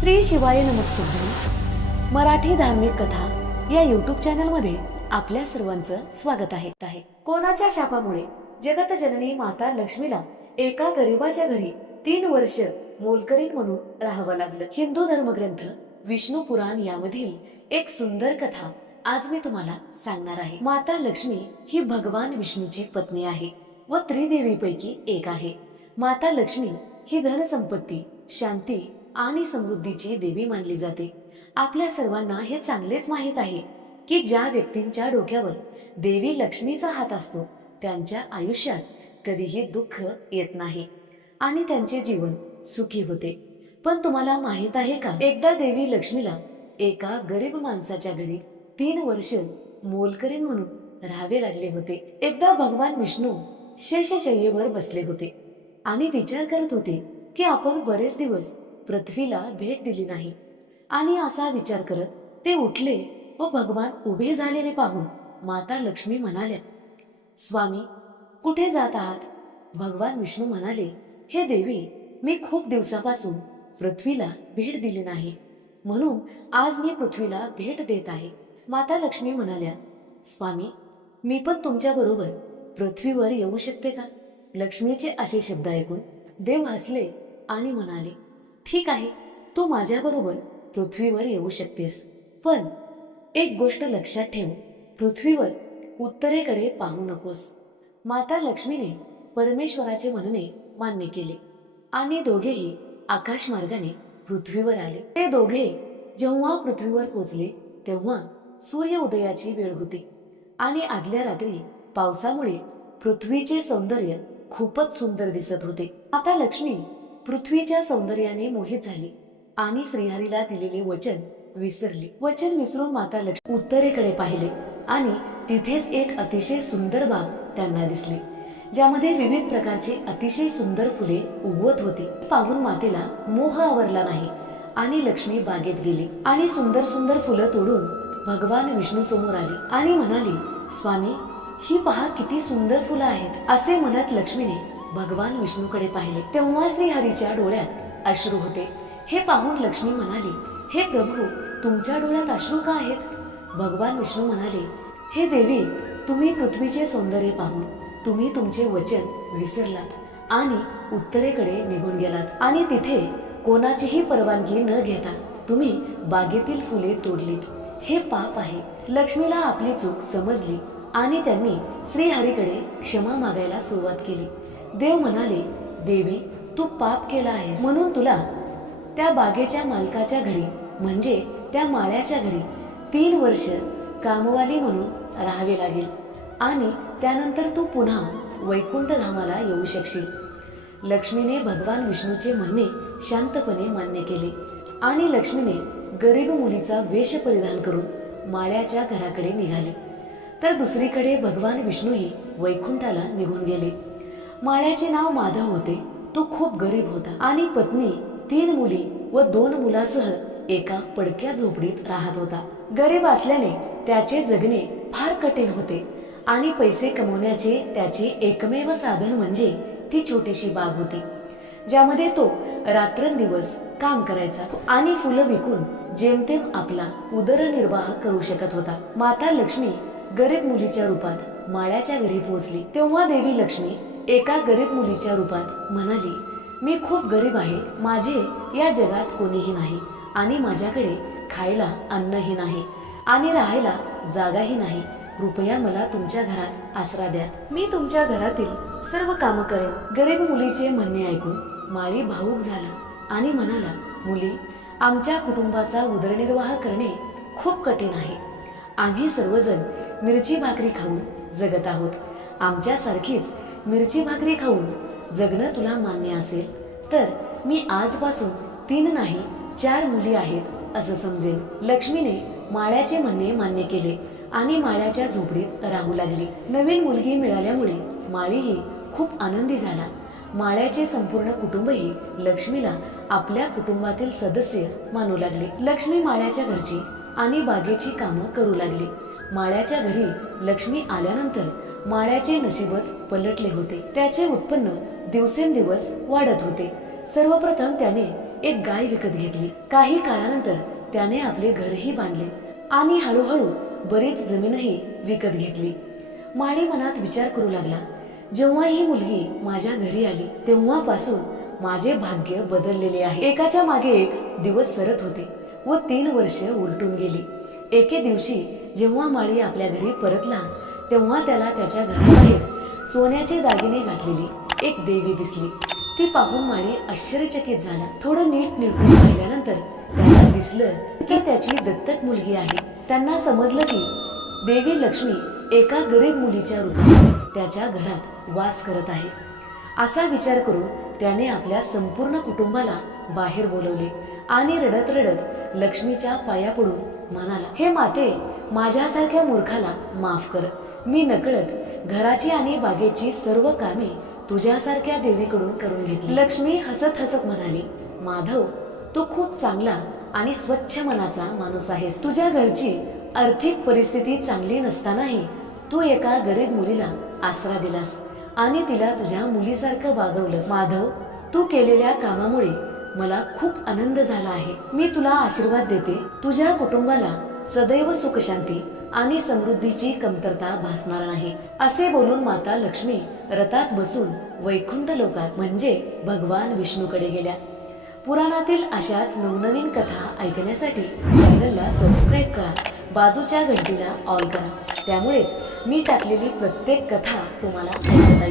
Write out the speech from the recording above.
श्री शिवाय नमस्तुभ्यम मराठी धार्मिक कथा या यूट्यूब चॅनलमध्ये आपल्या सर्वांचं स्वागत आहे आहे. कोणाच्या शापामुळे जगत जननी माता लक्ष्मीला एका गरिबाच्या घरी तीन वर्ष मोलकरीण म्हणून राहावं लागलं. हिंदू धर्मग्रंथ विष्णू पुराण यामधील एक सुंदर कथा आज मी तुम्हाला सांगणार आहे. माता लक्ष्मी ही भगवान विष्णूची पत्नी आहे व त्रिदेवीपैकी एक आहे. माता लक्ष्मी ही धनसंपत्ती शांती आणि समृद्धीची देवी मानली जाते. आपल्या सर्वांना हे चांगलेच माहीत आहे की ज्या व्यक्तींच्या डोक्यावर देवी लक्ष्मीचा हात असतो त्यांच्या आयुष्यात कधीही दुःख येत नाही आणि त्यांचे जीवन सुखी होते. पण तुम्हाला माहीत आहे का? एकदा देवी लक्ष्मीला एका गरीब माणसाच्या घरी तीन वर्ष मोलकरीण म्हणून राहावे लागले होते. एकदा भगवान विष्णू शेषशय्येवर बसले होते आणि विचार करत होते की आपण बरेच दिवस पृथ्वीला भेट दिली नाही. आणि असा विचार करत ते उठले व भगवान उभे झालेले पाहून माता लक्ष्मी म्हणाल्या स्वामी कुठे जात आहात? भगवान विष्णू म्हणाले हे देवी मी खूप दिवसापासून पृथ्वीला भेट दिली नाही. म्हणून आज मी पृथ्वीला भेट देत आहे. माता लक्ष्मी म्हणाल्या स्वामी मी पण तुमच्याबरोबर पृथ्वीवर येऊ शकते का? लक्ष्मीचे असे शब्द ऐकून देव हसले आणि म्हणाले ठीक आहे तू माझ्याबरोबर पृथ्वीवर येऊ शकतेस. पण एक गोष्ट लक्षात ठेव पृथ्वीवर उत्तरेकडे पाहू नकोस. माता लक्ष्मीने परमेश्वराचे म्हणणे मान्य केले आणि दोघेही आकाश मार्गाने पृथ्वीवर आले. ते दोघे जेव्हा पृथ्वीवर पोचले तेव्हा सूर्य उदयाची वेळ होती आणि आदल्या रात्री पावसामुळे पृथ्वीचे सौंदर्य खूपच सुंदर दिसत होते. आता लक्ष्मी पृथ्वीच्या सौंदर्याने मोहित झाली आणि श्रीहरीला दिलेले वचन विसरली. वचन विसरून माता लक्ष्मी उत्तरेकडे पाहिले आणि तिथेच एक अतिशय सुंदर बाग त्यांना दिसली ज्यामध्ये विविध प्रकारची अतिशय सुंदर फुले उगवत होती. पाहून मातेला मोह आवरला नाही आणि लक्ष्मी बागेत गेली आणि सुंदर सुंदर फुलं तोडून भगवान विष्णू समोर आली आणि म्हणाली स्वामी ही पहा किती सुंदर फुलं आहेत असे म्हणत लक्ष्मीने भगवान विष्णूकडे पाहिले तेव्हा श्रीहरीच्या डोळ्यात अश्रू होते. हे पाहून लक्ष्मी म्हणाली हे प्रभू तुमच्या डोळ्यात अश्रू का आहेत? भगवान विष्णू म्हणाले हे देवी तुम्ही पृथ्वीचे सौंदर्य पाहून तुम्ही तुमचे वचन विसरलात आणि उत्तरेकडे निघून गेलात. आणि तिथे कोणाचीही परवानगी न घेता तुम्ही बागेतील फुले तोडलीत. हे पाप आहे. लक्ष्मीला आपली चूक समजली आणि त्यांनी श्रीहरीकडे क्षमा मागायला सुरुवात केली. देव म्हणाले देवी तू पाप केला आहे म्हणून तुला त्या बागेच्या मालकाच्या घरी म्हणजे त्या माळ्याच्या घरी तीन वर्ष कामवाली म्हणून राहावे लागेल. आणि त्यानंतर तू पुन्हा वैकुंठ धामाला येऊ शकशील. लक्ष्मीने भगवान विष्णूचे म्हणणे शांतपणे मान्य केले. आणि लक्ष्मीने गरीब मुलीचा वेश परिधान करून माळ्याच्या घराकडे निघाली. तर दुसरीकडे भगवान विष्णूही वैकुंठाला निघून गेले. माळ्याचे नाव माधव होते. तो खूप गरीब होता. आणि पत्नी तीन मुली व दोन मुलासह एका पडक्या झोपडीत राहत होता. गरीब असल्याने त्याचे जगणे फार कठीण होते आणि पैसे कमवण्याचे त्याचे एकमेव साधन म्हणजे ती छोटीशी बाग होती ज्यामध्ये तो रात्रंदिवस काम करायचा आणि फुलं विकून जेमतेम आपला उदरनिर्वाह करू शकत होता. माता लक्ष्मी गरीब मुलीच्या रूपात माळ्याच्या घरी पोहोचली. तेव्हा देवी लक्ष्मी एका गरीब मुलीच्या रूपात म्हणाली मी खूप गरीब आहे. माझे या जगात कोणीही नाही. आणि माझ्याकडे खायला अन्नही नाही. आणि राहायला जागाही नाही. कृपया मला तुमच्या घरात आसरा द्या. मी तुमच्या घरातील सर्व कामं करेन. गरीब मुलीचे म्हणणे ऐकून माळी भाऊक झाला आणि म्हणाला मुली आमच्या कुटुंबाचा उदरनिर्वाह करणे खूप कठीण आहे. आम्ही सर्वजण मिरची भाकरी खाऊन जगत आहोत. आमच्यासारखीच मिरची भाकरी खाऊन जगणं तुला मान्य असेल तर मी आजपासून तीन नाही चार मुली आहेत असं समजेल. लक्ष्मीने माळ्याचे म्हणणे मान्य केले आणि माळ्याच्या झोपडीत राहू लागली. नवीन मुलगी मिळाल्यामुळे माळीही खूप आनंदी झाला. माळ्याचे संपूर्ण कुटुंबही लक्ष्मीला आपल्या कुटुंबातील सदस्य मानू लागले. लक्ष्मी माळ्याच्या घरची आणि बागेची कामं करू लागली. माळ्याच्या घरी लक्ष्मी आल्यानंतर माळ्याचे नशीबच पलटले होते. त्याचे उत्पन्न दिवसेंदिवस वाढत होते. सर्वप्रथम त्याने एक गाय विकत घेतली. काही काळानंतर त्याने आपले घरही बांधले. आणि हळूहळू बरीच जमीनही विकत घेतली. माळी मनात विचार करू लागला. जेव्हा ही मुलगी माझ्या घरी आली तेव्हापासून माझे भाग्य बदललेले आहे. एकाच्या मागे एक दिवस सरत होते व तीन वर्ष उलटून गेली. एके दिवशी जेव्हा माळी आपल्या घरी परतला तेव्हा त्याला त्याच्या घराबाहेर सोन्याचे दागिने घातलेली एक देवी दिसली. ती पाहून माळी आश्चर्यचकित झाला. थोडं नीट निरखून पाहिल्यानंतर त्याला दिसलं की त्याची दत्तक मुलगी आहे. त्यांना समजलं की देवी लक्ष्मी एका गरीब मुलीच्या रूपात त्याच्या घरात वास करत आहे. असा विचार करून त्याने आपल्या संपूर्ण कुटुंबाला बाहेर बोलवले आणि रडत रडत लक्ष्मीच्या पाया पडून म्हणाला हे माते माझ्यासारख्या मूर्खाला माफ कर. मी नकळत घराची आणि बागेची सर्व कामे तुझ्यासारख्या देवीकडून करून घेतली. लक्ष्मी हसत हसत म्हणाली माधव तू खूप चांगला आणि स्वच्छ मनाचा माणूस आहेस. तुझ्या घरची आर्थिक परिस्थिती चांगली नसतानाही तू एका गरीब मुलीला आसरा दिलास आणि तिला तुझ्या मुलीसारखं वागवलं माधव तू केलेल्या कामामुळे मला खूप आनंद झाला आहे. मी तुला आशीर्वाद देते. तुझ्या कुटुंबाला सदैव सुखशांती आणि समृद्धीची कमतरता भासणार नाही. असे बोलून माता लक्ष्मी रथात बसून वैकुंठ लोकात म्हणजे भगवान विष्णूकडे गेल्या. पुराणातील अशाच नवनवीन कथा ऐकण्यासाठी चॅनलला सबस्क्राईब करा. बाजूच्या घंटीला ऑल करा. त्यामुळेच मी टाकलेली प्रत्येक कथा तुम्हाला ऐकता